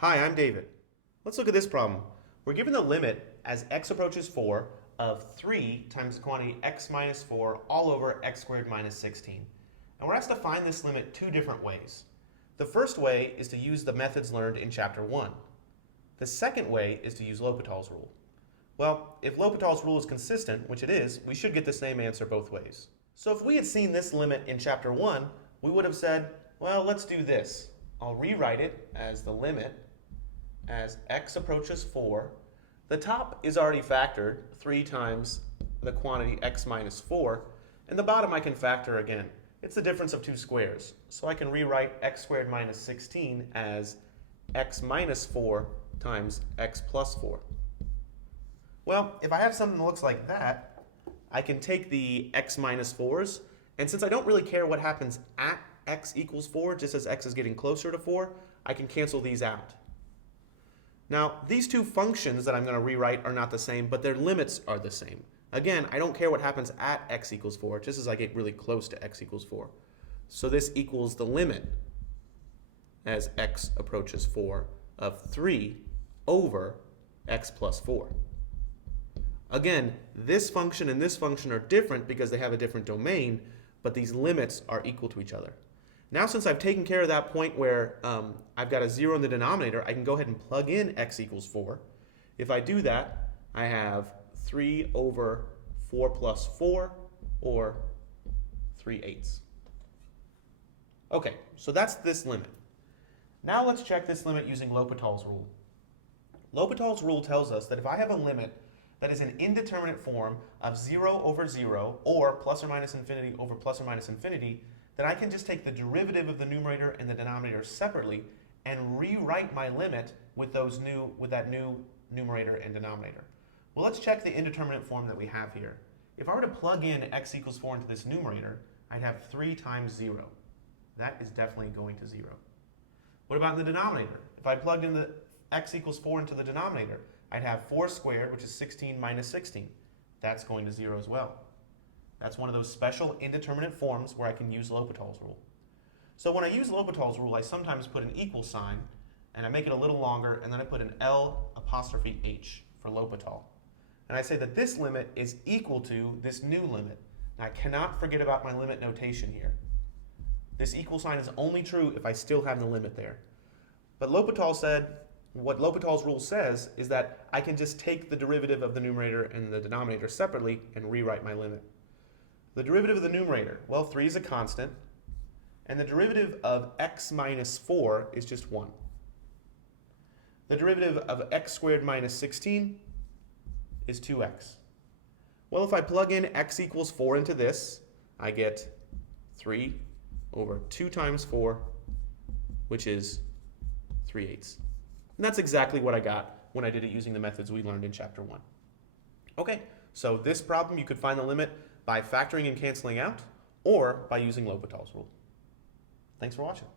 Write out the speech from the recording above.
Hi, I'm David. Let's look at this problem. We're given the limit as x approaches 4 of 3 times the quantity x minus 4 all over x squared minus 16. And we're asked to find this limit two different ways. The first way is to use the methods learned in Chapter 1. The second way is to use Lhopitals Rule. Well, if Lhopitals Rule is consistent, which it is, we should get the same answer both ways. So if we had seen this limit in Chapter 1, we would have said, well, let's do this. I'll rewrite it as the limit as x approaches 4. The top is already factored, 3 times the quantity x minus 4, and the bottom I can factor again. It's the difference of two squares. So I can rewrite x squared minus 16 as x minus 4 times x plus 4. Well, if I have something that looks like that, I can take the x minus 4's, and since I don't really care what happens at x equals 4, just as x is getting closer to 4, I can cancel these out. Now, these two functions that I'm going to rewrite are not the same, but their limits are the same. Again, I don't care what happens at x equals 4, just as I get really close to x equals 4. So this equals the limit as x approaches 4 of 3 over x plus 4. Again, this function and this function are different because they have a different domain, but these limits are equal to each other. Now, since I've taken care of that point where I've got a 0 in the denominator, I can go ahead and plug in x equals 4. If I do that, I have 3 over 4 plus 4, or 3/8. Okay, so that's this limit. Now let's check this limit using Lhopitals Rule. Lhopitals Rule tells us that if I have a limit that is an indeterminate form of 0 over 0, or plus or minus infinity over plus or minus infinity, then I can just take the derivative of the numerator and the denominator separately and rewrite my limit with that new numerator and denominator. Well, let's check the indeterminate form that we have here. If I were to plug in x equals 4 into this numerator, I'd have 3 times 0. That is definitely going to 0. What about in the denominator? If I plugged in the x equals 4 into the denominator, I'd have 4 squared, which is 16 minus 16. That's going to 0 as well. That's one of those special indeterminate forms where I can use Lhopitals Rule. So when I use Lhopitals Rule, I sometimes put an equal sign, and I make it a little longer, and then I put an L apostrophe H for L'Hopital. And I say that this limit is equal to this new limit. Now I cannot forget about my limit notation here. This equal sign is only true if I still have the limit there. But what Lhopitals Rule says is that I can just take the derivative of the numerator and the denominator separately and rewrite my limit. The derivative of the numerator, well, 3 is a constant, and the derivative of x minus 4 is just 1. The derivative of x squared minus 16 is 2x. Well, if I plug in x equals 4 into this, I get 3 over 2 times 4, which is 3/8. And that's exactly what I got when I did it using the methods we learned in Chapter 1. Okay, so this problem you could find the limit by factoring and canceling out, or by using Lhopitals Rule. Thanks for watching.